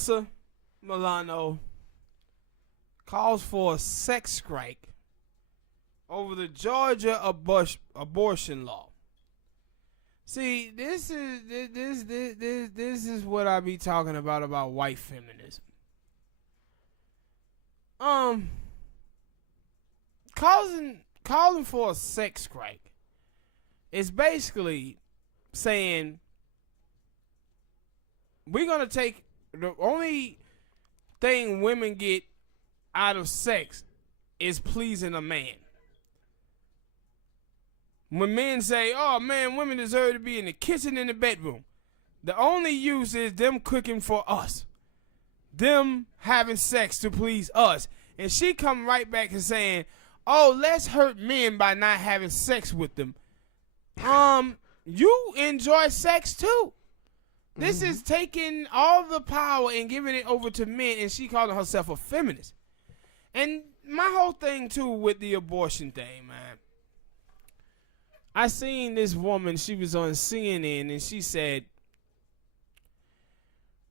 Alyssa Milano calls for a sex strike over the Georgia abortion law. See, this is what I be talking about white feminism. Calling for a sex strike is basically saying we're gonna take the only thing women get out of sex is pleasing a man. When men say, oh man, women deserve to be in the kitchen and the bedroom, the only use is them cooking for us, them having sex to please us. And she come right back and saying, oh, let's hurt men by not having sex with them. You enjoy sex too. This is taking all the power and giving it over to men, and she calling herself a feminist. And my whole thing too with the abortion thing, man. I seen this woman, she was on CNN, and she said,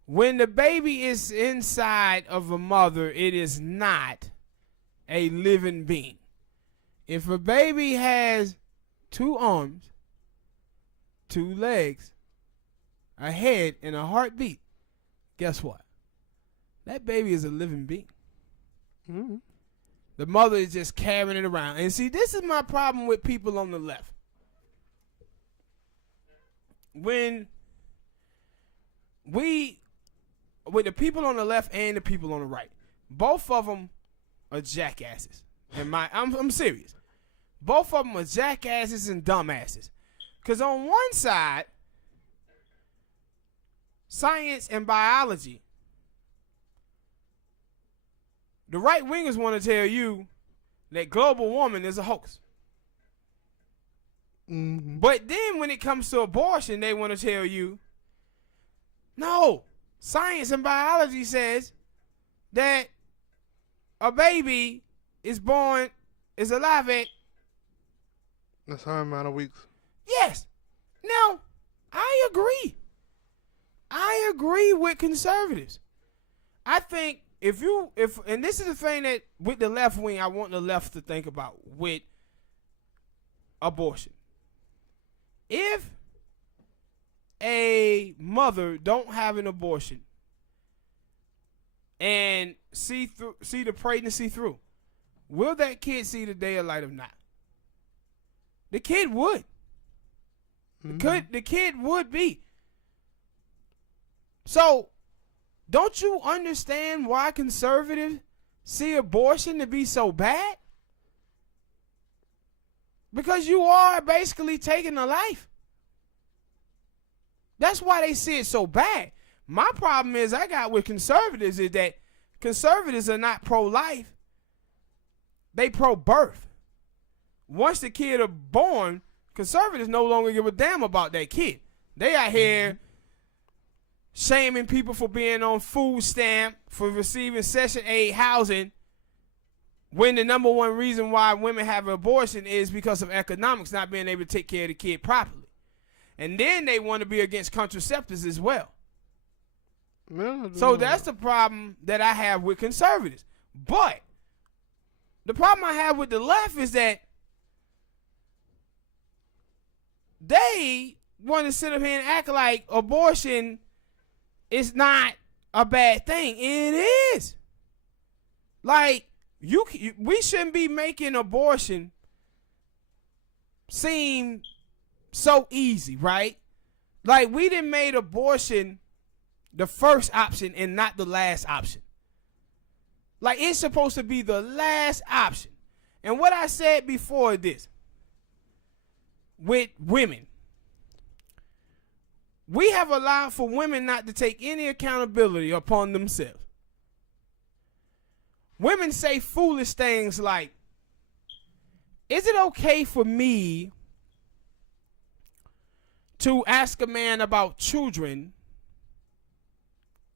when the baby is inside of a mother, it is not a living being. If a baby has 2 arms, 2 legs, a head, and a heartbeat, guess what? That baby is a living being. Mm-hmm. The mother is just carrying it around. And see, this is my problem with people on the left. With the people on the left and the people on the right, both of them are jackasses. I'm serious. Both of them are jackasses and dumbasses. Because on one side, science and biology, the right wingers want to tell you that global warming is a hoax. Mm-hmm. But then when it comes to abortion, they want to tell you, no, science and biology says that a baby is alive at a certain amount of weeks. Yes. Now, I agree. I agree with conservatives. I think and this is the thing that with the left wing, I want the left to think about with abortion. If a mother don't have an abortion and see the pregnancy through, will that kid see the day of light or not? The kid would. The kid would be. So, don't you understand why conservatives see abortion to be so bad? Because you are basically taking a life. That's why they see it so bad. My problem is I got with conservatives is that conservatives are not pro-life. They pro-birth. Once the kid are born, conservatives no longer give a damn about that kid. They out here shaming people for being on food stamp, for receiving Section 8 housing, when the number one reason why women have an abortion is because of economics, not being able to take care of the kid properly. And then they want to be against contraceptives as well. So that's the problem that I have with conservatives. But the problem I have with the left is that they want to sit up here and act like abortion is not a bad thing. It is. Like, we shouldn't be making abortion seem so easy, right? Like, we done made abortion the first option and not the last option. Like, it's supposed to be the last option. And what I said before this, with women, we have allowed for women not to take any accountability upon themselves. Women say foolish things like, is it okay for me to ask a man about children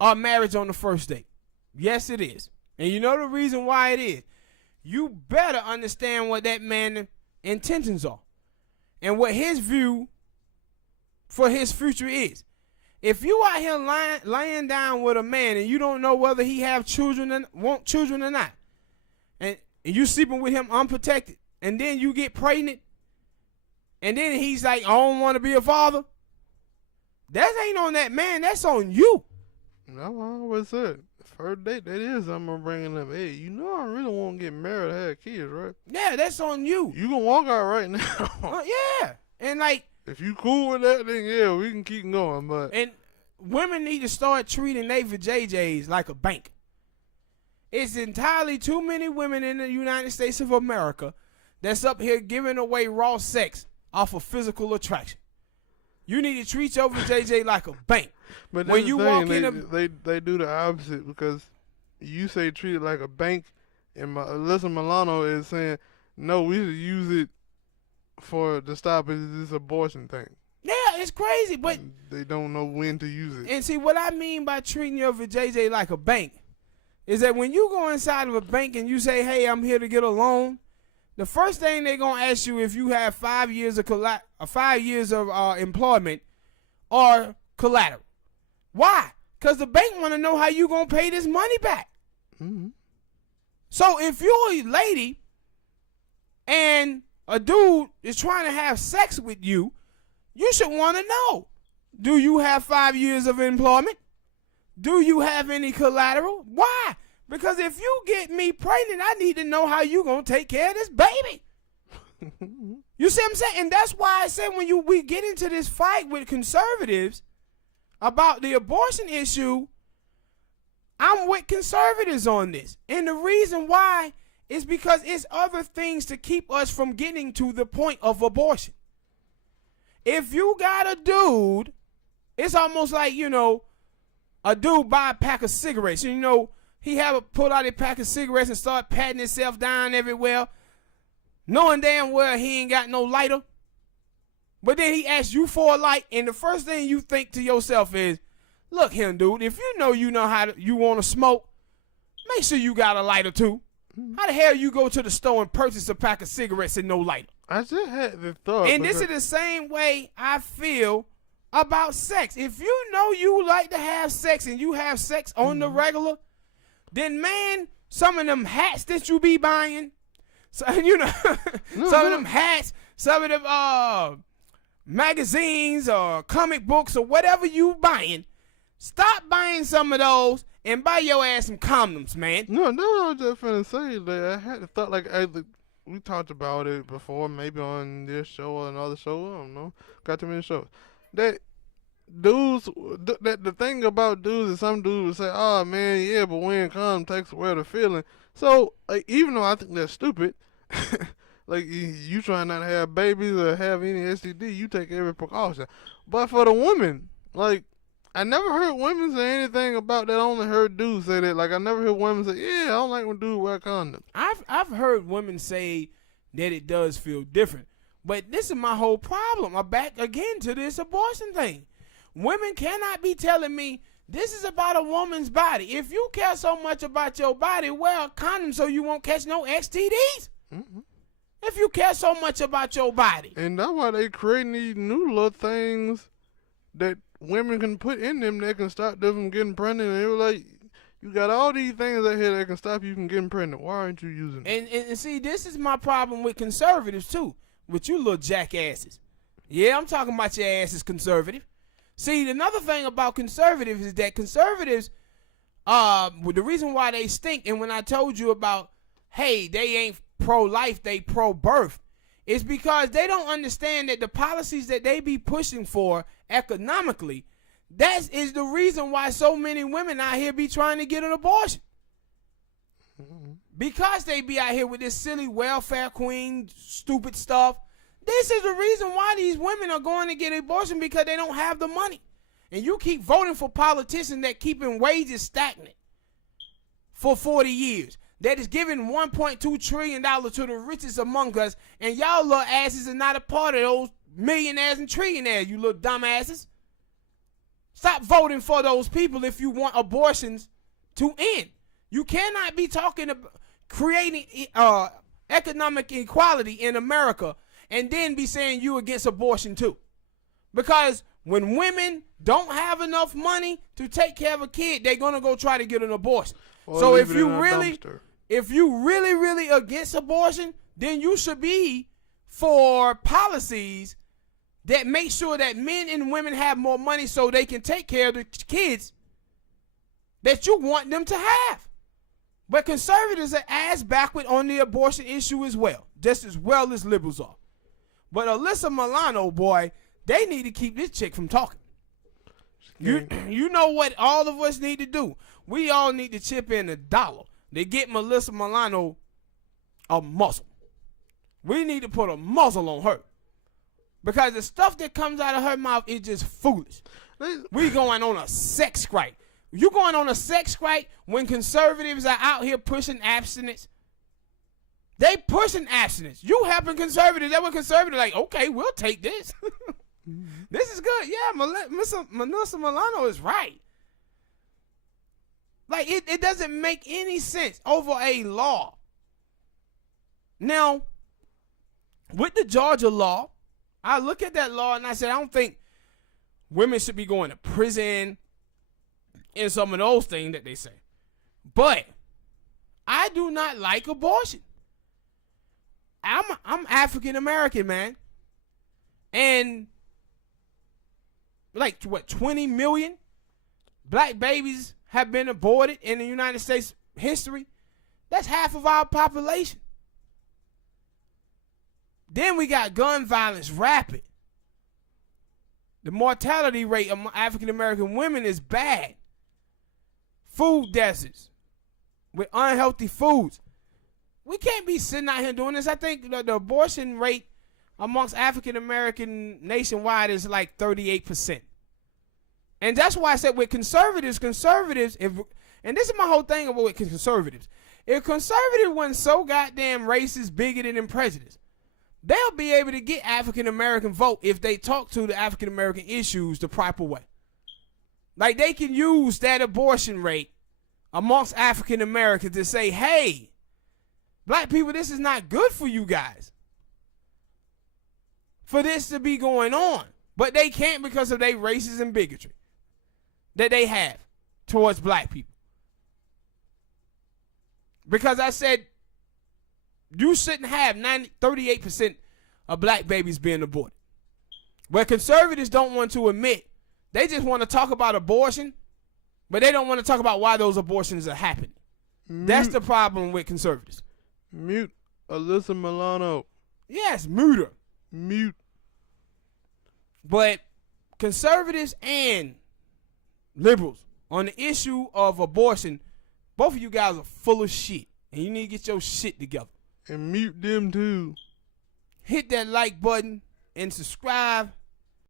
or marriage on the first date? Yes, it is. And you know the reason why it is. You better understand what that man's intentions are and what his view for his future is. If you out here laying down with a man and you don't know whether he have children and want children or not, and you sleeping with him unprotected, and then you get pregnant, and then he's like, I don't want to be a father. That ain't on that man. That's on you. No, I always said, first date, that is I'm bringing up. Hey, you know I really want to get married and have kids, right? Yeah, that's on you. You can walk out right now. Yeah, and like, if you cool with that, then yeah, we can keep going. But and women need to start treating they vajayjays like a bank. It's entirely too many women in the United States of America that's up here giving away raw sex off of physical attraction. You need to treat your vajayjay like a bank. But when you walk in, they do the opposite, because you say treat it like a bank, and Alyssa Milano is saying no, we should use it to stop this abortion thing. Yeah, it's crazy, but they don't know when to use it. And see, what I mean by treating your vajayjay like a bank is that when you go inside of a bank and you say, hey, I'm here to get a loan, the first thing they're going to ask you if you have 5 years of employment or collateral. Why? Because the bank want to know how you going to pay this money back. Mm-hmm. So if you're a lady and a dude is trying to have sex with you, you should want to know, do you have 5 years of employment? Do you have any collateral? Why? Because if you get me pregnant, I need to know how you going to take care of this baby. You see what I'm saying? And that's why I said when we get into this fight with conservatives about the abortion issue, I'm with conservatives on this. And the reason why is because it's other things to keep us from getting to the point of abortion. If you got a dude, it's almost like, a dude buy a pack of cigarettes. He pull out a pack of cigarettes and start patting himself down everywhere, knowing damn well he ain't got no lighter. But then he asks you for a light, and the first thing you think to yourself is, look here, dude, if you know you want to smoke, make sure you got a lighter too. How the hell you go to the store and purchase a pack of cigarettes and no lighter? I just had the thought. And this is the same way I feel about sex. If you know you like to have sex and you have sex on the regular, then man, some of them hats that you be buying, some of them hats, some of them magazines or comic books or whatever you buying, stop buying some of those and buy your ass some condoms, man. No, I was just finna say that I had the thought, like we talked about it before, maybe on this show or another show. I don't know. Got too many shows. That dudes, the thing about dudes is some dudes would say, "Oh man, yeah, but wearing condom takes away the feeling." So even though I think that's stupid, like you trying not to have babies or have any STD, you take every precaution. But for the women, like, I never heard women say anything about that. I only heard dudes say that. Like, I never heard women say, yeah, I don't like when dudes wear condoms. I've heard women say that it does feel different. But this is my whole problem. I'm back again to this abortion thing. Women cannot be telling me this is about a woman's body. If you care so much about your body, wear a condom so you won't catch no STDs. Mm-hmm. If you care so much about your body. And that's why they creating these new little things that women can put in them that can stop them from getting pregnant. And they were like, you got all these things out here that can stop you from getting pregnant. Why aren't you using them? And see, this is my problem with conservatives too, with you little jackasses. Yeah, I'm talking about your asses, conservative. See, another thing about conservatives is that conservatives, the reason why they stink, and when I told you about, hey, they ain't pro-life, they pro-birth, is because they don't understand that the policies that they be pushing for economically, that is the reason why so many women out here be trying to get an abortion. Because they be out here with this silly welfare queen stupid stuff. This is the reason why these women are going to get an abortion, because they don't have the money. And you keep voting for politicians that keeping wages stagnant for 40 years. That is giving $1.2 trillion to the richest among us, and y'all little asses are not a part of those millionaires and trillionaires, you little dumbasses. Stop voting for those people if you want abortions to end. You cannot be talking about creating economic equality in America and then be saying you against abortion too. Because when women don't have enough money to take care of a kid, they're gonna go try to get an abortion. Or So leave if it you in a really, dumpster. if you really against abortion, then you should be for policies that make sure that men and women have more money so they can take care of the kids that you want them to have. But conservatives are ass backward on the abortion issue as well, just as well as liberals are. But Alyssa Milano, boy, they need to keep this chick from talking. You know what all of us need to do? We all need to chip in $1 to get Alyssa Milano a muzzle. We need to put a muzzle on her. Because the stuff that comes out of her mouth is just foolish. We going on a sex strike. You going on a sex strike when conservatives are out here pushing abstinence? They pushing abstinence. You helping conservatives. That what conservatives like, okay, we'll take this. This is good. Yeah, Alyssa Milano is right. Like, it doesn't make any sense over a law. Now, with the Georgia law, I look at that law and I said, I don't think women should be going to prison and some of those things that they say. But I do not like abortion. I'm African American, man. And like what, 20 million black babies have been aborted in the United States history. That's half of our population. Then we got gun violence rapid. The mortality rate of African American women is bad. Food deserts with unhealthy foods. We can't be sitting out here doing this. I think the abortion rate amongst African American nationwide is like 38%. And that's why I said with conservatives, and this is my whole thing about with conservatives. If conservatives weren't so goddamn racist, bigoted, and prejudiced, they'll be able to get African American vote if they talk to the African American issues the proper way. Like, they can use that abortion rate amongst African Americans to say, hey, black people, this is not good for you guys, for this to be going on. But they can't because of their racism and bigotry that they have towards black people. Because I said, you shouldn't have 38% of black babies being aborted. Where conservatives don't want to admit, they just want to talk about abortion, but they don't want to talk about why those abortions are happening. That's the problem with conservatives. Mute Alyssa Milano. Yes, mute her. Mute. But conservatives and liberals on the issue of abortion, both of you guys are full of shit, and you need to get your shit together. And mute them too. Hit that like button and subscribe.